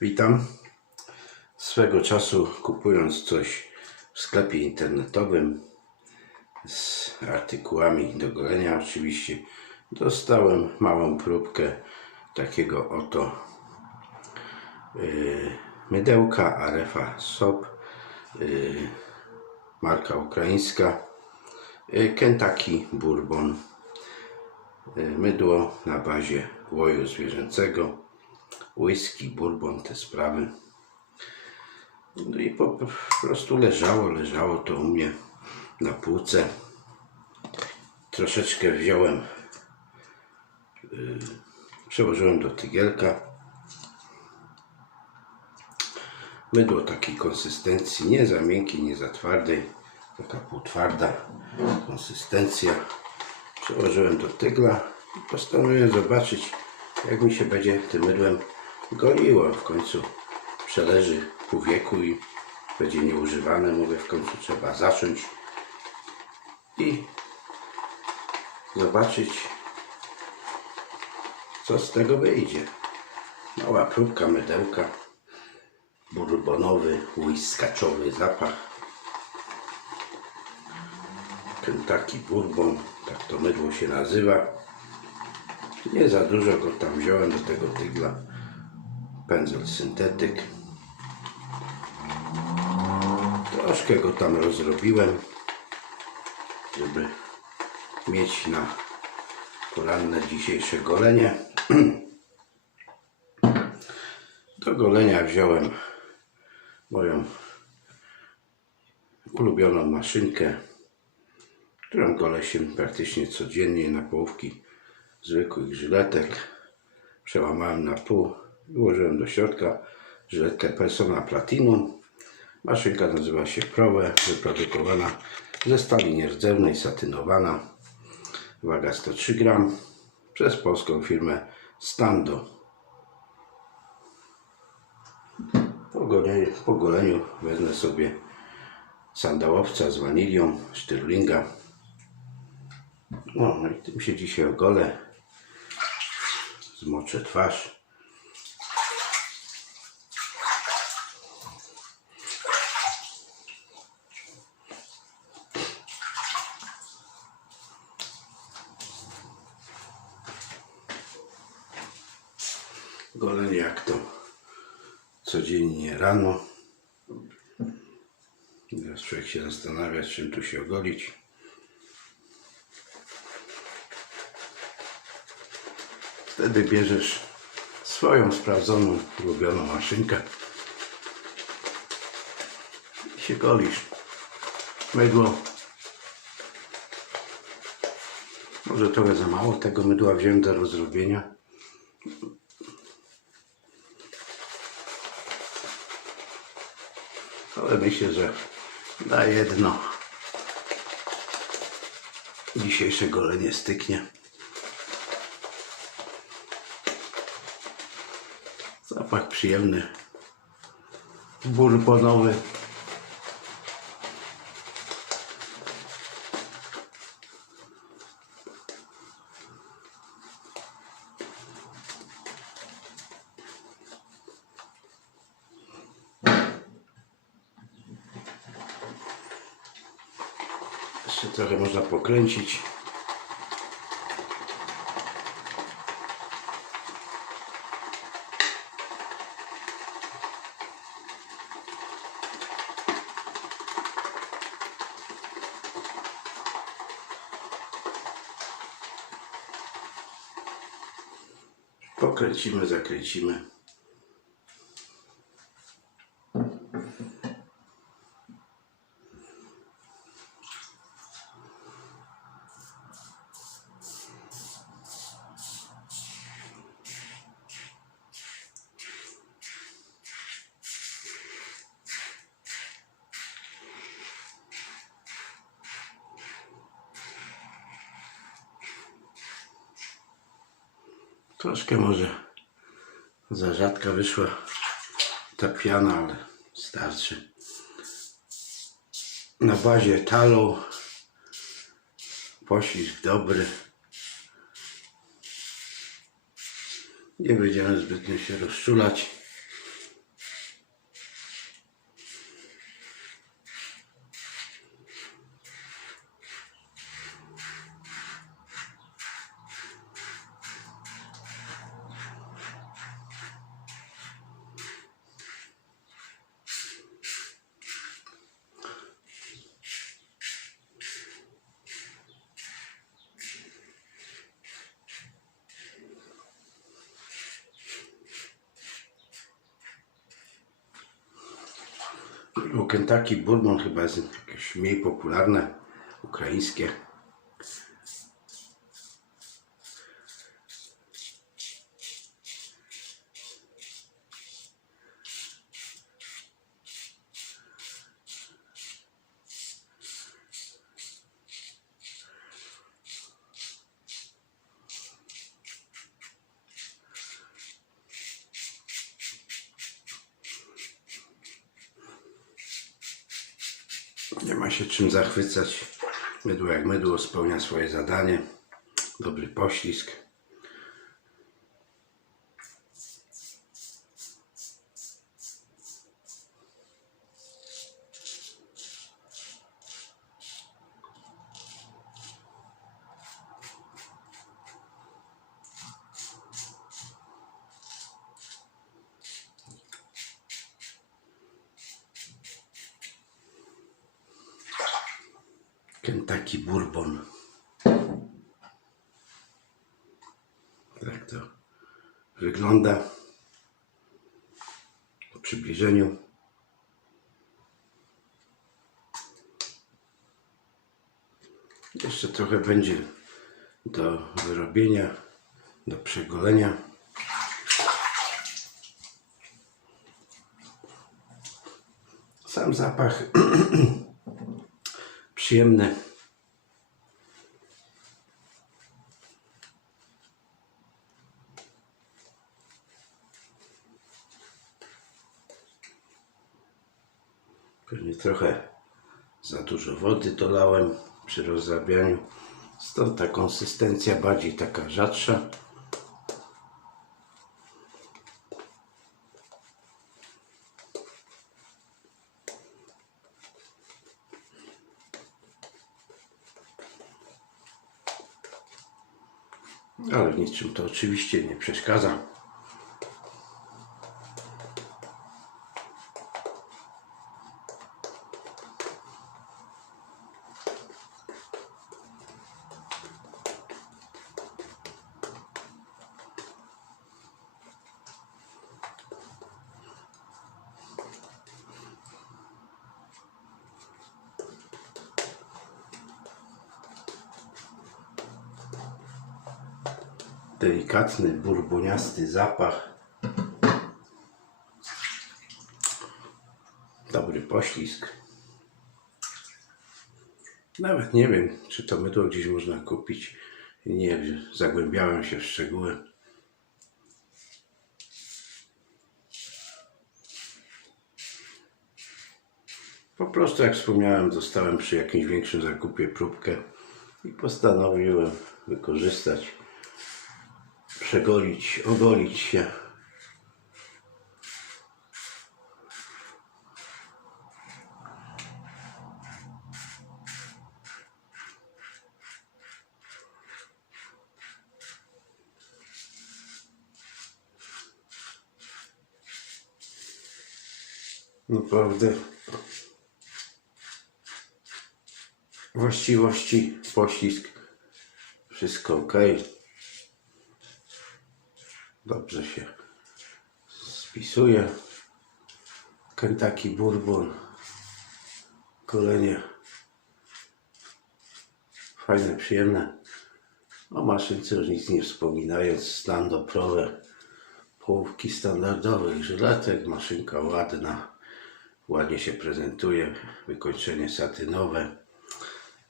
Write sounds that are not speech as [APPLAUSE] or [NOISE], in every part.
Witam. Swego czasu kupując coś w sklepie internetowym z artykułami do golenia oczywiście dostałem małą próbkę takiego oto yy, mydełka Arefa Sop yy, marka ukraińska yy, Kentucky Bourbon yy, mydło na bazie łoju zwierzęcego whisky, bourbon, te sprawy. No i po, prostu leżało, leżało to u mnie na półce. Troszeczkę wziąłem, yy, przełożyłem do tygielka. Mydło takiej konsystencji, nie za miękkiej, nie za twardej, taka półtwarda konsystencja. Przełożyłem do tygla i postanowiłem zobaczyć, jak mi się będzie tym mydłem goliło. W końcu przeleży pół wieku i będzie nieużywane. Mówię, w końcu trzeba zacząć i zobaczyć, co z tego wyjdzie. Mała próbka mydełka, bourbonowy, whiskaczowy zapach. Kentucky Bourbon, tak to mydło się nazywa. Nie za dużo go tam wziąłem do tego tygla. Pędzel syntetyk. Troszkę go tam rozrobiłem, żeby mieć na poranne dzisiejsze golenie. [CLEARS THROAT] Do golenia wziąłem moją ulubioną maszynkę, którą golę się praktycznie codziennie na połówki zwykłych żyletek. Przełamałem na pół włożyłem do środka żyletkę Persona Platinum. Maszynka nazywa się Prowe, wyprodukowana ze stali nierdzewnej, satynowana. Waga 103 gram przez polską firmę Stando. Po goleniu, po goleniu wezmę sobie sandałowca z wanilią, Stirlinga. No, no i tym się dzisiaj ogolę. Zmoczę twarz. Golenie jak to codziennie rano. Teraz człowiek się zastanawia, czym tu się ogolić. Wtedy bierzesz swoją sprawdzoną, ulubioną maszynkę i się golisz. Mydło. Może trochę za mało tego mydła wziąłem do rozrobienia. Ale myślę, że na jedno dzisiejsze golenie styknie. Zapach przyjemny, bourbonowy. Jeszcze trochę można pokręcić. Pokręcimy, zakręcimy. Troszkę może za rzadka wyszła ta piana, ale starczy. Na bazie talą poślizg dobry. Nie będziemy zbytnio się rozczulać. Bo Kentucky Bourbon chyba jest jakieś mniej popularne, ukraińskie. Nie ma się czym zachwycać. Mydło jak mydło spełnia swoje zadanie. Dobry poślizg. Kentucky Bourbon. Tak to wygląda w przybliżeniu. Jeszcze trochę będzie do wyrobienia, do przegolenia. Sam zapach [CLEARS THROAT] przyjemny. Pewnie trochę za dużo wody dolałem przy rozrabianiu. Stąd ta konsystencja bardziej taka rzadsza. Ale niczym to oczywiście nie przeszkadza. Delikatny, burboniasty zapach. Dobry poślizg. Nawet nie wiem, czy to mydło gdzieś można kupić. Nie zagłębiałem się w szczegóły. Po prostu, jak wspomniałem, dostałem przy jakimś większym zakupie próbkę i postanowiłem wykorzystać, przegolić, ogolić się. Naprawdę właściwości, poślizg, wszystko ok. Dobrze się spisuje. Kentucky Bourbon, kolenie fajne, przyjemne. O maszynce już nic nie wspominając, standoprowe, połówki standardowych, żyletek, maszynka ładna, ładnie się prezentuje, wykończenie satynowe.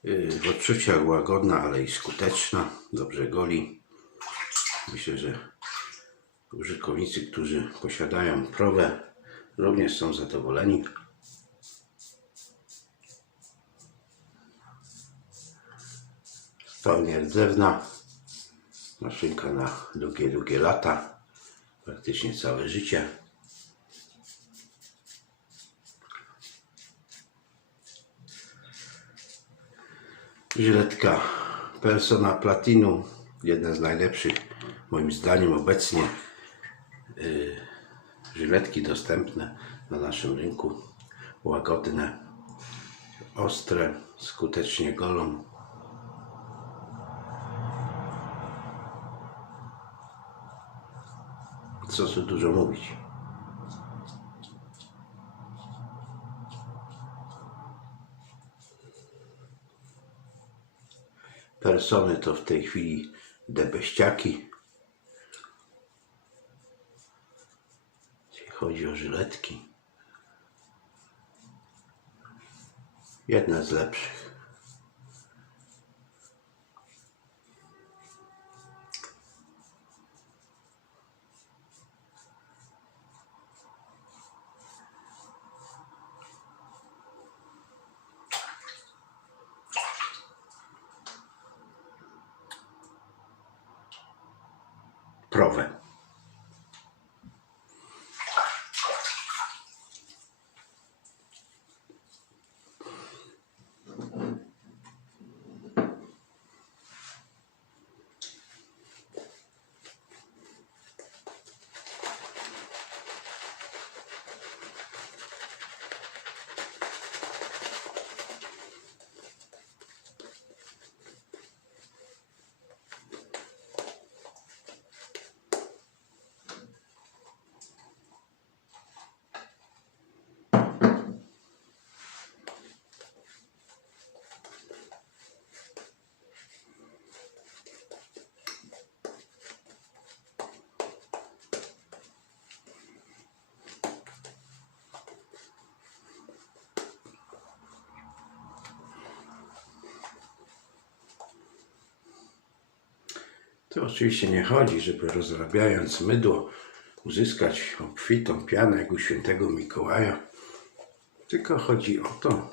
Yy, W odczuciach łagodna, ale i skuteczna, dobrze goli. Myślę, że użytkownicy, którzy posiadają prowę, również są zadowoleni. Pełnie rdzewna, maszynka na długie, długie lata, praktycznie całe życie. Żyletka Persona Platinum, jedna z najlepszych moim zdaniem obecnie żyletki dostępne na naszym rynku, łagodne, ostre, skutecznie golą. Co tu dużo mówić. Persony to w tej chwili debeściaki, chodzi o żyletki. Jedna z lepszych. Prowe. To oczywiście nie chodzi, żeby rozrabiając mydło uzyskać obfitą pianę jak u świętego Mikołaja, tylko chodzi o to,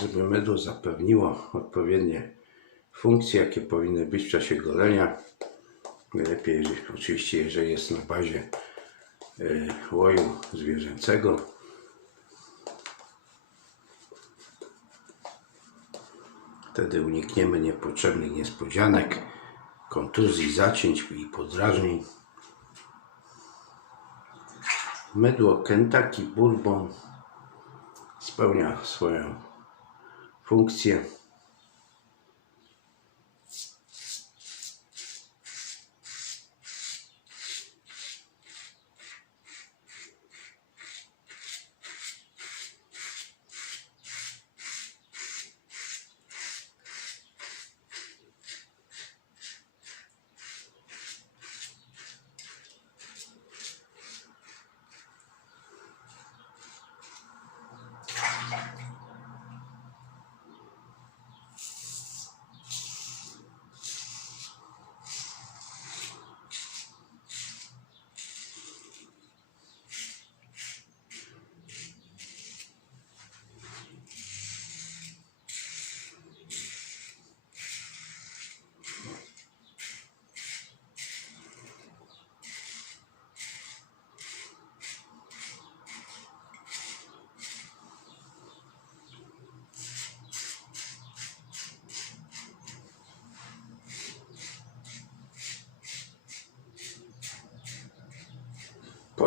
żeby mydło zapewniło odpowiednie funkcje, jakie powinny być w czasie golenia. Najlepiej oczywiście, jeżeli jest na bazie y, łoju zwierzęcego. Wtedy unikniemy niepotrzebnych niespodzianek, kontuzji, zacięć i podrażnień. Mydło Kentucky Bourbon spełnia swoją funkcję.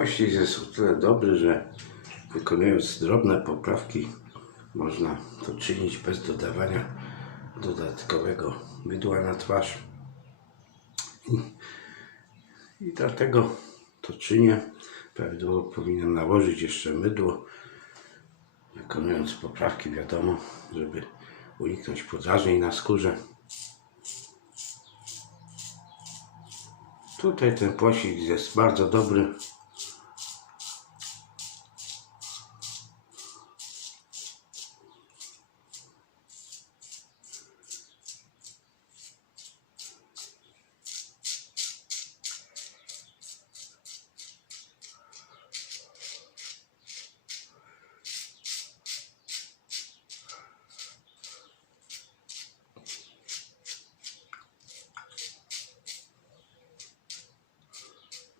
Pościg jest o tyle dobry, że wykonując drobne poprawki można to czynić bez dodawania dodatkowego mydła na twarz. I, i dlatego to czynię. Prawidłowo powinienem nałożyć jeszcze mydło, wykonując poprawki, wiadomo, żeby uniknąć podrażnień na skórze. Tutaj ten pościg jest bardzo dobry.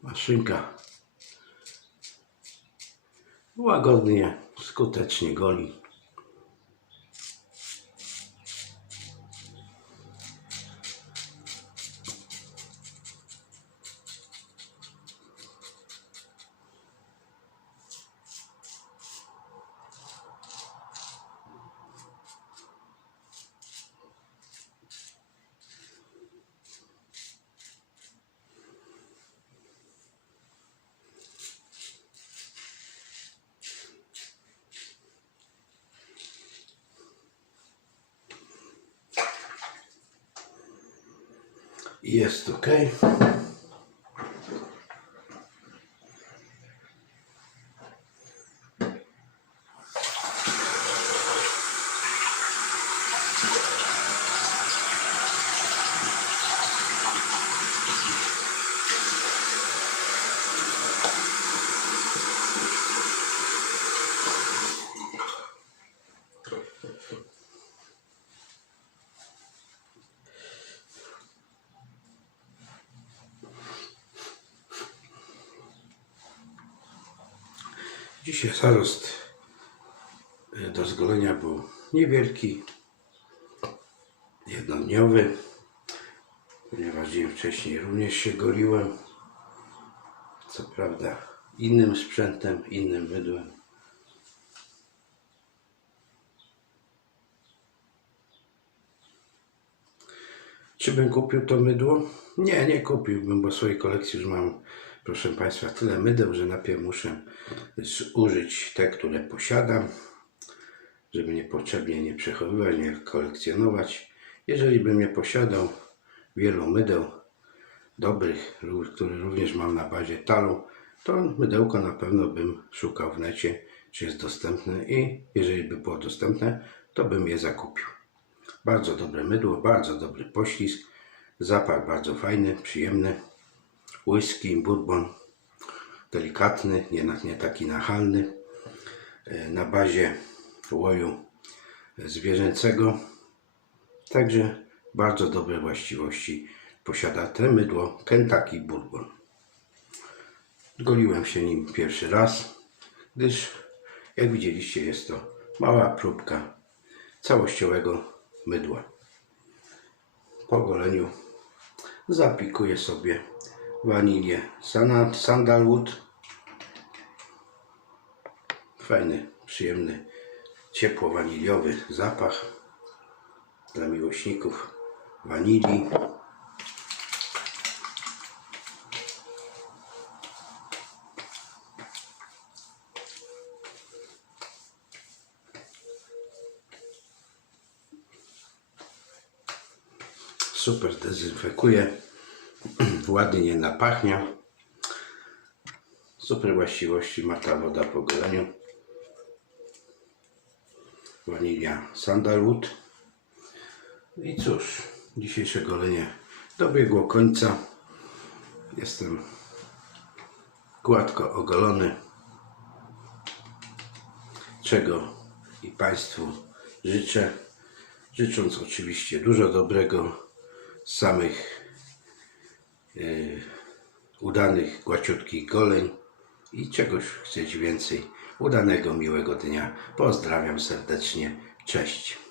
Maszynka łagodnie, skutecznie goli. Jest ok. Dzisiaj zarost e, do zgolenia był niewielki, jednodniowy, ponieważ dzień wcześniej również się goliłem. Co prawda innym sprzętem, innym mydłem. Czy bym kupił to mydło? Nie, nie kupiłbym, bo swojej kolekcji już mam, proszę Państwa, tyle mydeł, że najpierw muszę użyć te, które posiadam, żeby niepotrzebnie nie przechowywać, nie kolekcjonować. Jeżeli bym nie posiadał wielu mydeł dobrych, które również mam na bazie talu, to mydełko na pewno bym szukał w necie, czy jest dostępne i jeżeli by było dostępne, to bym je zakupił. Bardzo dobre mydło, bardzo dobry poślizg, zapach bardzo fajny, przyjemny. Whisky, bourbon, delikatny, nie, nie taki nachalny. E, Na bazie łoju zwierzęcego. Także bardzo dobre właściwości posiada te mydło Kentucky Bourbon. Goliłem się nim pierwszy raz, gdyż jak widzieliście jest to mała próbka całościowego mydła. Po goleniu zapikuję sobie wanilię sana- sandalwood. Fajny, przyjemny, ciepło waniliowy zapach dla miłośników wanilii. Super dezynfekuje, [CLEARS THROAT] ładnie nie napachnia. Super właściwości ma ta woda po goleniu. Wanilia sandalwood. I cóż, dzisiejsze golenie dobiegło końca. Jestem gładko ogolony. Czego i Państwu życzę. Życząc oczywiście dużo dobrego, samych yy, udanych, gładziutkich goleń i czegoś chcieć więcej. Udanego, miłego dnia. Pozdrawiam serdecznie. Cześć.